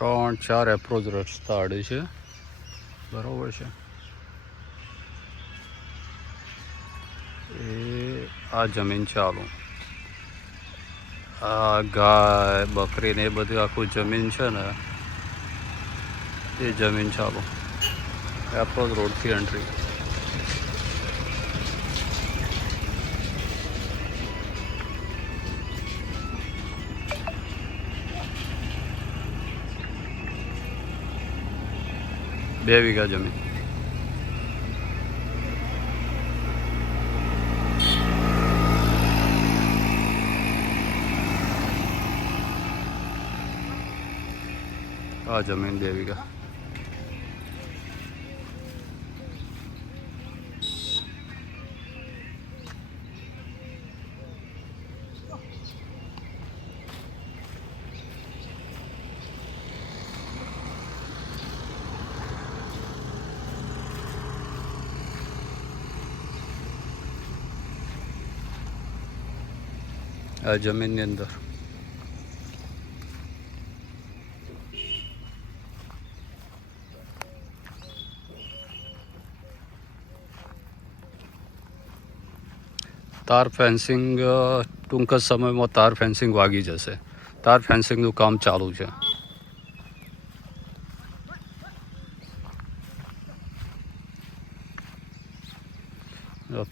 ત્રણ, ચાર એપ્રોચ રસ્તા આડે છે. બરાબર છે. એ આ જમીન ચાલુ આ ગાય, બકરી ને એ બધું આખું જમીન છે ને, એ જમીન ચાલુ એપ્રોચ રોડથી એન્ટ્રી બે વીઘા જમીન. આ જમીન બે વીઘા. આ જમીનની અંદર. તાર ફેન્સિંગ ટૂંક જ સમયમાં તાર ફેન્સિંગ વાગી જશે. તાર ફેન્સિંગનું કામ ચાલુ છે.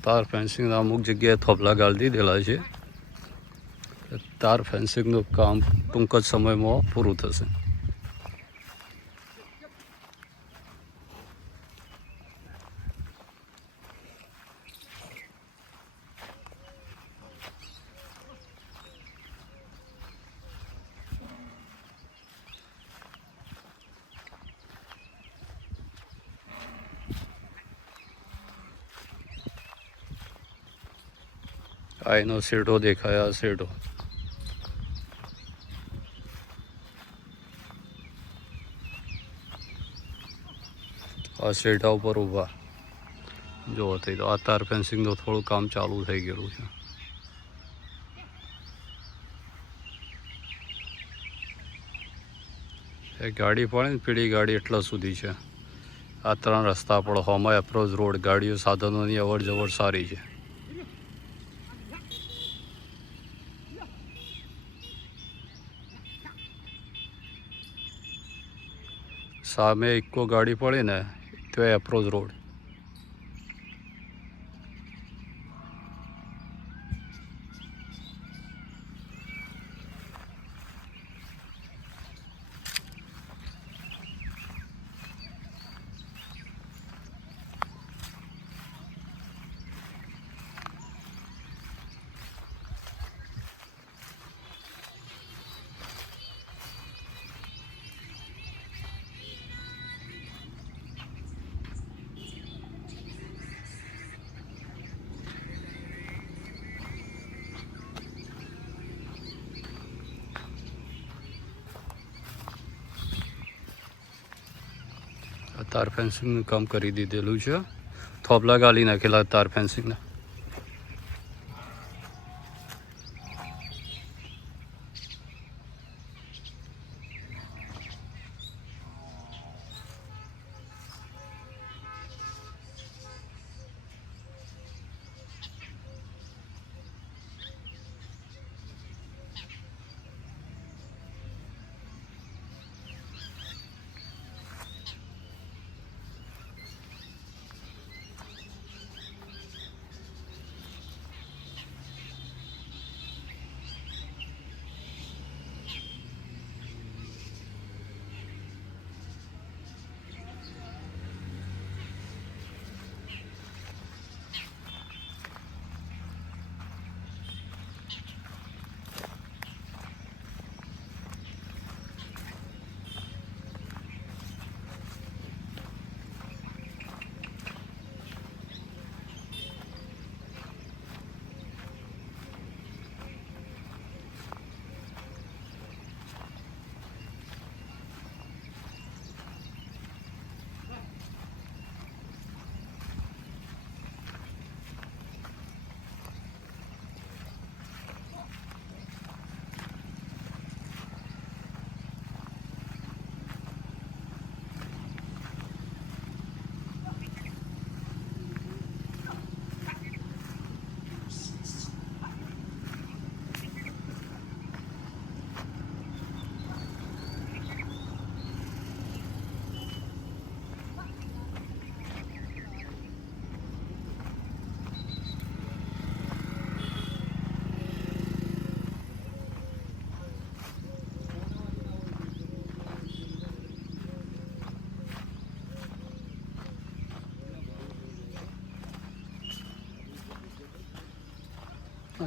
તાર ફેન્સિંગના અમુક જગ્યાએ થોભલા ગાળી દીધેલા છે. તાર ફેન્સિંગનું કામ ટૂંક જ સમયમાં પૂરું થશે. આ એનો શેઢો દેખાય શેઢો. આ શેઢા ઉપર ઊભા. જોવો થઈ તો આ તાર ફેન્સિંગનું થોડું કામ ચાલુ થઈ ગયેલું છે. એ ગાડી પડે પીળી ગાડી એટલા સુધી છે. આ ત્રણ રસ્તા પર હોમાં એપ્રોચ રોડ. ગાડીઓ સાધનોની અવર જવર સારી છે. સામે ઇકો ગાડી પડી ને તો એપ્રોચ રોડ આ તાર ફેન્સિંગનું કામ કરી દીધેલું છે. થોપલા ગાલી નાખેલા તાર ફેન્સિંગના.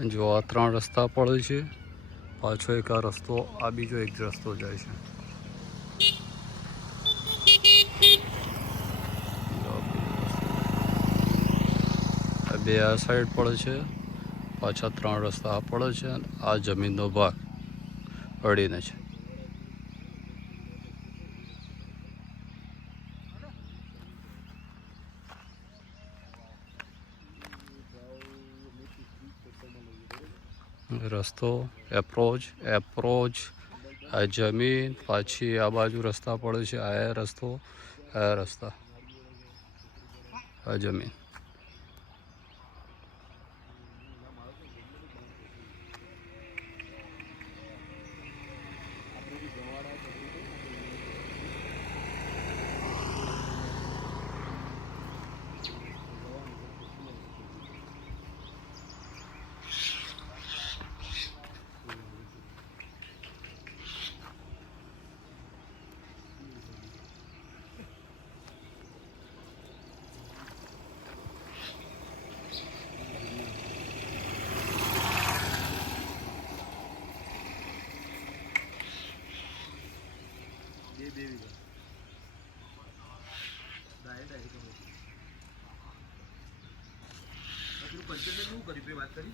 જો આ ત્રણ રસ્તા પડે છે. પાછો એક આ રસ્તો, આ બીજો એક રસ્તો જાય છે. બે આ સાઈડ પડે છે. પાછા ત્રણ રસ્તા આ પડે છે. અને આ જમીનનો ભાગ અડીને છે. રસ્તો એપ્રોચ એપ્રોચ આ જમીન, પાછી આ બાજુ રસ્તા પડે છે, આ રસ્તો, આ રસ્તા, આ જમીન. બે બે વીઘા. ડાય ડાય કરો પેલું કલ્ચર શું કર્યું વાત કરી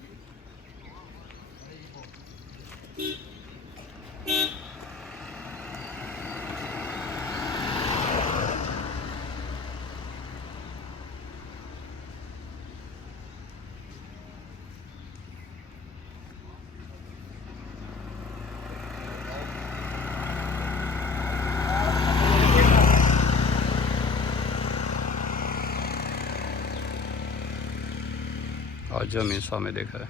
આ જમીન સામે દેખાય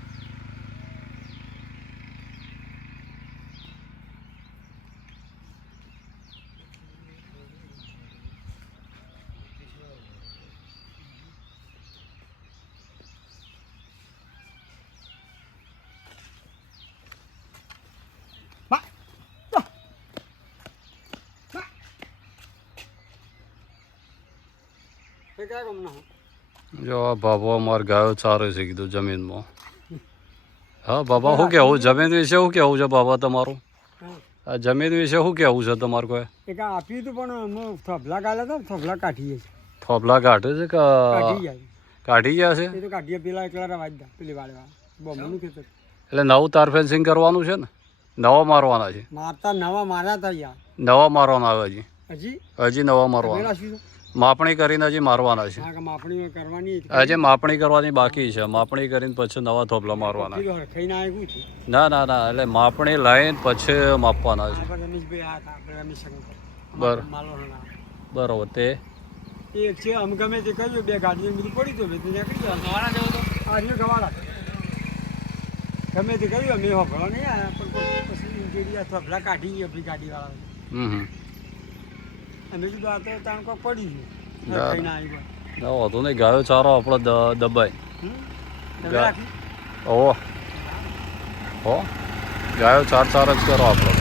એ કયા ગામના હો? જો આ બાબો અમાર ગાયો ચારે છે કીધું જમીનમાં. હા બાબા શું કેવું જમીન વિશે શું કેવું છે બાબા તમારું? આ જમીન વિશે શું કેવું છે તમારું કોઈ? એક આપ્યું હતું પણ થોભલા ગાલ્યા હતા થોભલા કાઢીએ છે થોભલા કાઢે છે કે કાઢી ગયા છે. એ તો કાઢીએ પેલા એકલા રવા પેલી વાળે બોમ્બનું ખેતર. એટલે નવું તાર ફેન્સિંગ કરવાનું છે ને? નવા મારવાના છે? મારતા નવા માર્યા હતા યાર. નવા મારવાના આવે હજી હજી? હજી નવા મારવાના. માપણી કરીને હજી મારવાના છે. માપણી કરવાની હજી માપણી કરવાની બાકી છે માપણી કરીને પછી નવા થોપલા મારવાના ના ના ના એટલે માપણી લઈને પછી માપવાના છે. બરોબર. તે? એ એક છે અમે ગમે તે કર્યું બે ગાડી બધું પડી ગયું બધું નીકળી ગયું ગવાડા જેવો તો. આ રહ્યો ગવાડા ગમે તે કર્યું અમે હોભળો નહીં પણ પછી ઇન્જરી અથવા ભલા કાઢી ગઈ આપણી ગાડીવાળા હમ હમ. અમે કીધું આ તો તાણ કોઈ પડી ગયું. ના. હરખાઈને આવ્યું. ના વાંધો નહીં. ગાયો ચારો આપણો દબાય. ઓહો હો. ગાયો ચાર ચાર જ કરો આપણો